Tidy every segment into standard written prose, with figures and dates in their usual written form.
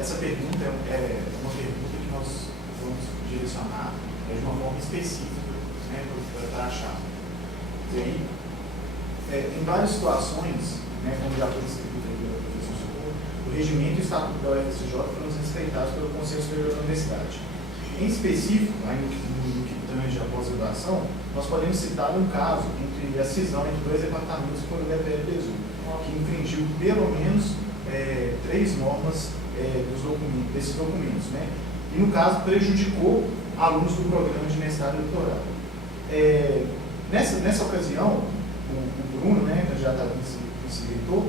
essa pergunta é uma pergunta que nós vamos direcionar de uma forma específica, né, para achar. E aí, em várias situações, né, como já foi descrito pelo professor Socorro, o regimento e o estatuto da UFSJ foram respeitados pelo Conselho Superior da Universidade. Em específico, ainda no que tange a pós-graduação, nós podemos citar um caso entre a cisão entre dois departamentos quando o DPE pesou, que infringiu pelo menos 3 normas desses documentos, né? E no caso prejudicou alunos do programa de mestrado e doutorado. Nessa ocasião, o Bruno, né, candidato a vice-reitor,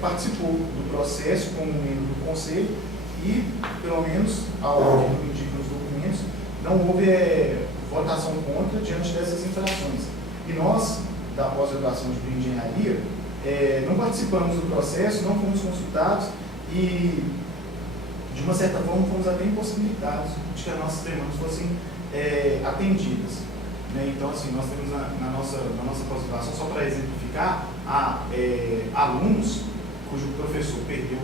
participou do processo como membro do conselho e, pelo menos, ao que indica nos documentos, não houve votação contra diante dessas infrações. E nós, da pós-graduação de bioengenharia, não participamos do processo, não fomos consultados e, de uma certa forma, fomos até impossibilitados de que as nossas demandas fossem atendidas. Né? Então, assim, nós temos na nossa pós-graduação, só para exemplificar, alunos cujo professor perdeu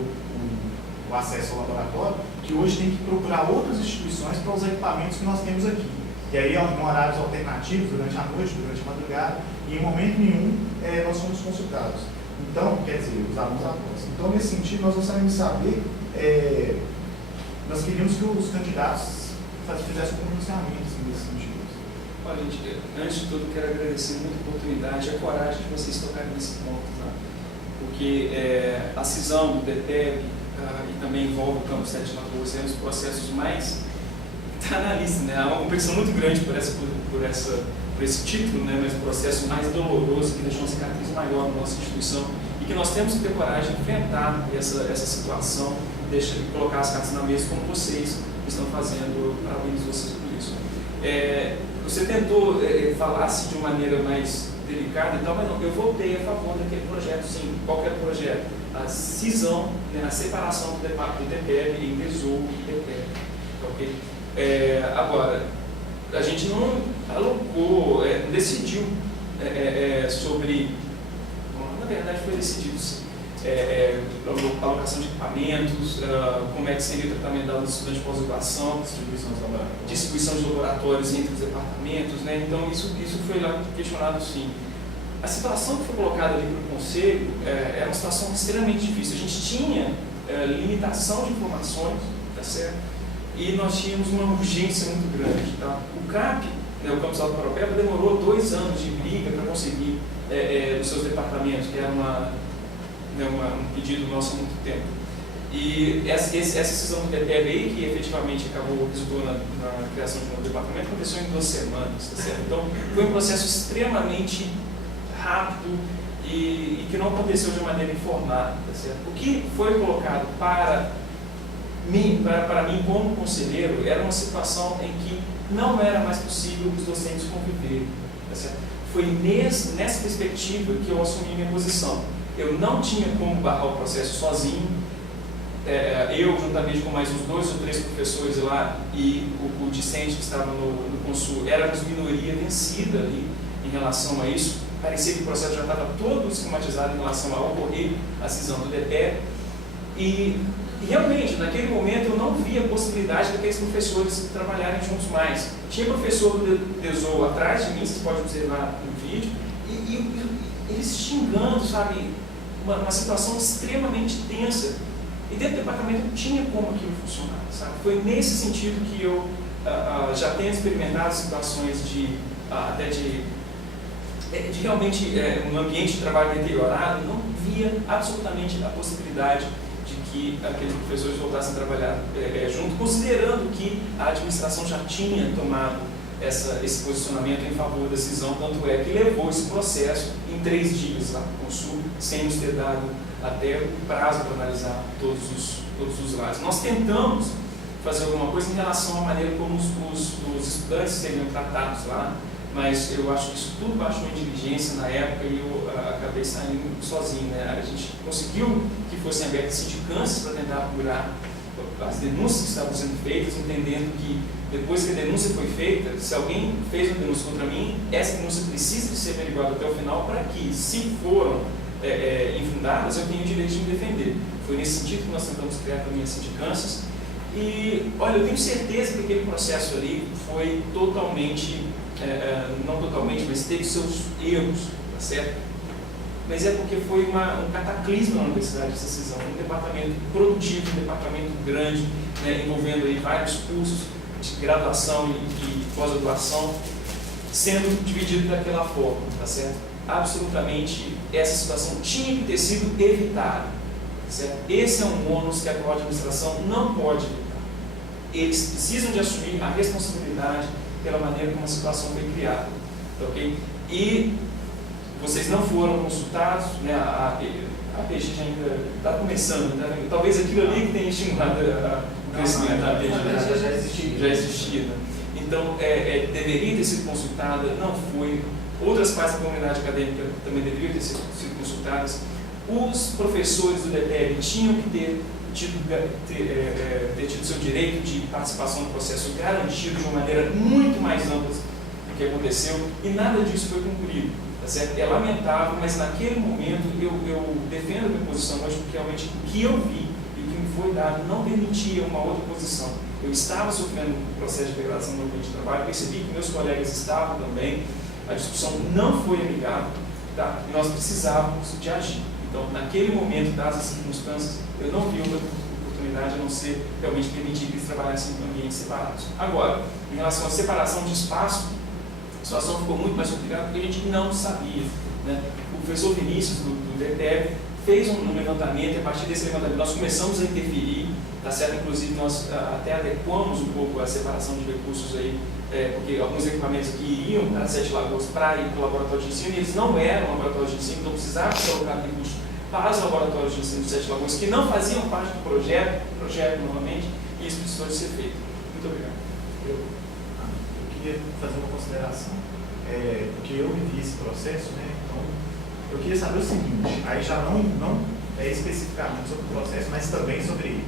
o acesso ao laboratório, que hoje tem que procurar outras instituições para os equipamentos que nós temos aqui. E aí, em horários alternativos, durante a noite, durante a madrugada, e em momento nenhum nós somos consultados. Então, quer dizer, os alunos após. Então, nesse sentido, nós gostaríamos de saber, nós queríamos que os candidatos fizessem um pronunciamento assim, nesse sentido. Olha, gente, antes de tudo, quero agradecer muito a oportunidade e a coragem de vocês tocarem nesse ponto, tá? Porque a cisão do DPEB e também envolve o campus 7 Lagoas, os processos mais... está na lista, né? Há uma competição muito grande por esse título, né? Mas o processo mais doloroso, que deixou uma cicatriz maior na nossa instituição e que nós temos que ter coragem de enfrentar essa situação, colocar as cartas na mesa como vocês estão fazendo. Parabéns vocês por isso. Você tentou falar-se de uma maneira mais delicada e tal, mas não, eu votei a favor daquele projeto, sim, qualquer projeto. A cisão, né, a separação do DPEB em Tesouro e DPEB. Ok? Agora, a gente não alocou, decidiu sobre, na verdade foi decidido a alocação de equipamentos, como é que seria o tratamento dos estudantes de pós-graduação, distribuição de laboratórios entre os departamentos, né? Então isso foi lá questionado, sim. A situação que foi colocada ali pelo Conselho era uma situação extremamente difícil. A gente tinha limitação de informações, tá certo? E nós tínhamos uma urgência muito grande. Tá? O CAP, né, o Campus Alto Paropeba, demorou 2 anos de briga para conseguir os seus departamentos, que era um pedido nosso há muito tempo. E essa decisão do DPEB aí, que efetivamente resultou na criação de um novo departamento, aconteceu em 2 semanas. Tá certo? Então, foi um processo extremamente rápido e que não aconteceu de maneira informada. Tá certo? O que foi colocado para mim como conselheiro, era uma situação em que não era mais possível os docentes conviverem. Tá certo? Foi nessa perspectiva que eu assumi minha posição. Eu não tinha como barrar o processo sozinho. Eu, juntamente com mais uns 2 ou 3 professores lá, e o discente que estava no Consul, éramos minoria vencida ali em relação a isso. Parecia que o processo já estava todo esquematizado em relação a ocorrer a cisão do DPE. E realmente, naquele momento, eu não via a possibilidade daqueles professores trabalharem juntos mais. Tinha professor do DESOL atrás de mim, vocês podem observar no vídeo, e eles xingando, sabe, uma situação extremamente tensa. E dentro do departamento não tinha como aquilo funcionar, sabe? Foi nesse sentido que eu já tenho experimentado situações até de realmente um ambiente de trabalho deteriorado. Não via absolutamente a possibilidade de que aqueles professores voltassem a trabalhar junto, considerando que a administração já tinha tomado esse posicionamento em favor da cisão, tanto é que levou esse processo em 3 dias lá no Consul, sem nos ter dado até o prazo para analisar todos os lados. Nós tentamos fazer alguma coisa em relação à maneira como os estudantes seriam tratados lá, mas eu acho que isso tudo baixou em diligência na época e eu acabei saindo sozinho. Né? A gente conseguiu que fossem abertas sindicâncias para tentar apurar as denúncias que estavam sendo feitas, entendendo que depois que a denúncia foi feita, se alguém fez uma denúncia contra mim, essa denúncia precisa de ser averiguada até o final para que, se foram infundadas, eu tenho o direito de me defender. Foi nesse sentido que nós tentamos criar também as sindicâncias. E, olha, eu tenho certeza que aquele processo ali foi totalmente, não totalmente, mas teve seus erros, tá certo? Mas é porque foi um cataclismo na universidade essa cisão, um departamento produtivo, um departamento grande, né, envolvendo aí vários cursos de graduação e pós-graduação, sendo dividido daquela forma, tá certo? Absolutamente, essa situação tinha que ter sido evitada, certo? Esse é um ônus que a atual administração não pode evitar. Eles precisam de assumir a responsabilidade pela maneira como a situação foi criada, tá ok? E vocês não foram consultados, né? A PG ainda está começando, tá? Talvez aquilo ali que tenha estimulado o crescimento da PG já existia. Né? Então, deveria ter sido consultada, não foi. Outras partes da comunidade acadêmica também deveriam ter sido consultadas. Os professores do DETEB tinham que ter tido seu direito de participação no processo garantido de uma maneira muito mais ampla do que aconteceu, e nada disso foi cumprido. Tá certo? É lamentável, mas naquele momento eu defendo a minha posição hoje, porque realmente o que eu vi e o que me foi dado não permitia uma outra posição. Eu estava sofrendo um processo de degradação no ambiente de trabalho, percebi que meus colegas estavam também, a discussão não foi amigável, tá? E nós precisávamos de agir. Então, naquele momento, dadas as circunstâncias, eu não vi outra oportunidade a não ser realmente permitir que eles trabalhassem em ambientes separados. Agora, em relação à separação de espaço, a situação ficou muito mais complicada porque a gente não sabia. Né? O professor Vinícius, do DETEB, fez um levantamento, e a partir desse levantamento nós começamos a interferir, tá certo? Inclusive nós até adequamos um pouco a separação de recursos aí, porque alguns equipamentos que iriam para Sete Lagoas para ir para o laboratório de ensino, eles não eram laboratórios de ensino, então precisava colocar recursos para os laboratórios de ensino de Sete Lagoas, que não faziam parte do projeto novamente, e isso precisou de ser feito. Muito obrigado. Eu queria fazer uma consideração, porque eu vivi esse processo, né? Então, eu queria saber o seguinte, aí já não é especificamente sobre o processo, mas também sobre,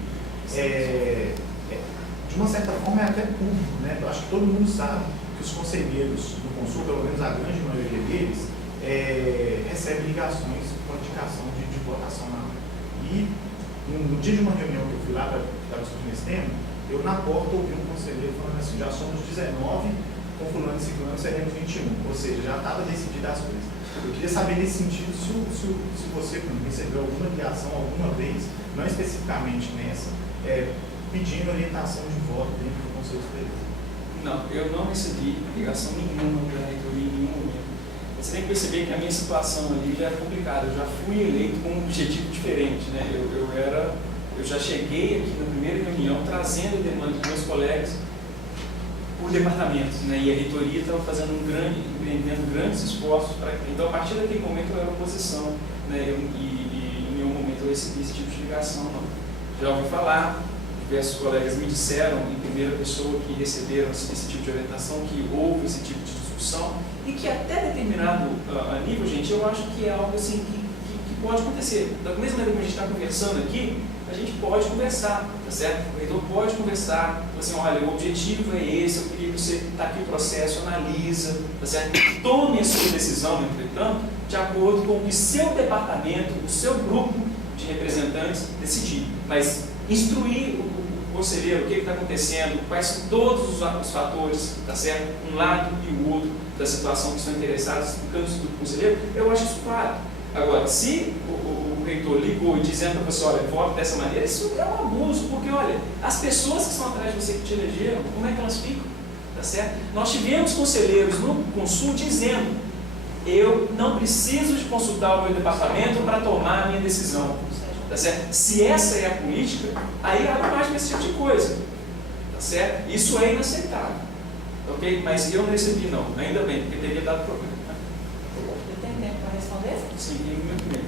de uma certa forma, é até público, né? Eu acho que todo mundo sabe que os conselheiros do Consul, pelo menos a grande maioria deles, recebem ligações com indicação de votação na hora. E no dia de uma reunião que eu fui lá para discutir esse tema, eu na porta ouvi um conselheiro falando assim, já somos 19, com fulano e ciclano seremos 21, ou seja, já estava decidida as coisas. Eu queria saber nesse sentido se você recebeu alguma ligação alguma vez, não especificamente nessa, pedindo orientação de voto dentro do Conselho Superior. Não, eu não recebi ligação nenhuma da reitoria em nenhum momento. Você tem que perceber que a minha situação ali já era complicada, eu já fui eleito com um objetivo diferente, né? Eu já cheguei aqui na primeira reunião trazendo demandas dos meus colegas por departamento, né? E a reitoria estava empreendendo grandes esforços para que. Então, a partir daquele momento, eu era oposição, né? E em nenhum momento eu recebi esse tipo de ligação, não. Já ouvi falar, diversos colegas me disseram, em primeira pessoa, que receberam esse tipo de orientação, que houve esse tipo de discussão, e que até determinado nível, gente, eu acho que é algo assim que pode acontecer. Da mesma maneira que a gente está conversando aqui, a gente pode conversar, tá certo? O reitor pode conversar, assim, olha, o objetivo é esse, eu queria que você, está aqui o processo, analisa, tá certo? Tome a sua decisão, entretanto, de acordo com o que seu departamento, o seu grupo de representantes decidir. Mas instruir o conselheiro, o que está acontecendo, quais são todos os fatores, tá certo? Um lado e o outro da situação que estão interessados, explicando isso para o conselheiro, eu acho isso claro. Agora, se o reitor ligou dizendo para você, olha, vote dessa maneira, isso é um abuso, porque, olha, as pessoas que estão atrás de você que te elegeram, como é que elas ficam? Tá certo? Nós tivemos conselheiros no Consul dizendo, eu não preciso de consultar o meu departamento para tomar a minha decisão. Tá certo? Se essa é a política, aí abre mais para esse tipo de coisa. Tá certo? Isso é inaceitável. Ok? Mas eu não recebi, não. Ainda bem, porque teria dado problema. Eu tenho tempo para responder? Sim, tem muito tempo.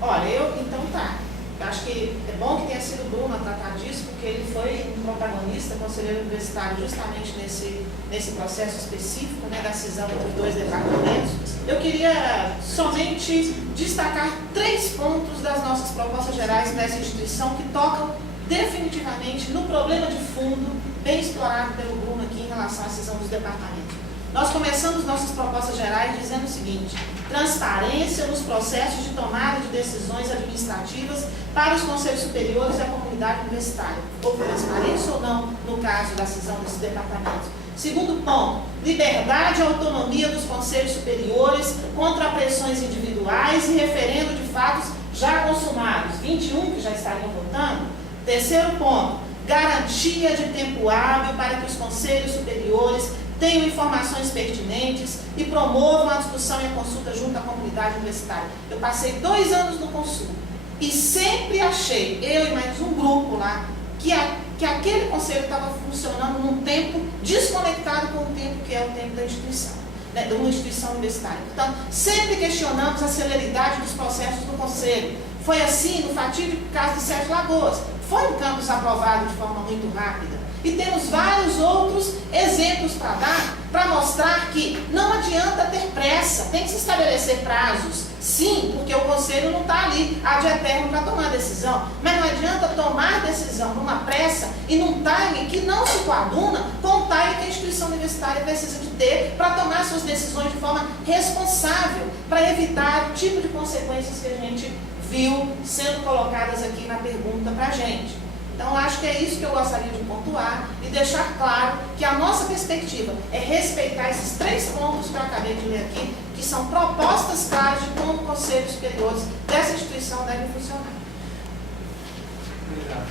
Olha, então tá. Acho que é bom que tenha sido Bruna tratar disso, porque ele foi um protagonista, conselheiro universitário, justamente nesse processo específico, né, da cisão entre dois departamentos. Eu queria somente destacar 3 pontos das nossas propostas gerais dessa instituição que tocam definitivamente no problema de fundo bem explorado pelo Bruno aqui em relação à cisão dos departamentos. Nós começamos nossas propostas gerais dizendo o seguinte: transparência nos processos de tomada de decisões administrativas para os conselhos superiores e a comunidade universitária. Houve transparência ou não no caso da cisão desses departamentos? Segundo ponto, liberdade e autonomia dos conselhos superiores contra pressões individuais e referendo de fatos já consumados, 21 que já estariam votando. Terceiro ponto, garantia de tempo hábil para que os conselhos superiores tenham informações pertinentes e promovam a discussão e a consulta junto à comunidade universitária. Eu passei 2 anos no Consul e sempre achei, eu e mais um grupo lá, que aquele conselho estava funcionando num tempo desconectado com o tempo que é o tempo da instituição, né, de uma instituição universitária. Então, sempre questionamos a celeridade dos processos do conselho. Foi assim no fatídico caso de Sete Lagoas. Foi um campus aprovado de forma muito rápida. E temos vários outros exemplos para dar, para mostrar que não adianta ter pressa, tem que se estabelecer prazos, sim, porque o conselho não está ali ad eterno para tomar decisão, mas não adianta tomar decisão numa pressa e num time que não se coaduna com o time que a instituição universitária precisa de ter para tomar suas decisões de forma responsável, para evitar o tipo de consequências que a gente viu sendo colocadas aqui na pergunta para a gente. Então, acho que é isso que eu gostaria de pontuar e deixar claro que a nossa perspectiva é respeitar esses 3 pontos que eu acabei de ler aqui, que são propostas claras de como conselhos superiores dessa instituição devem funcionar. Obrigado.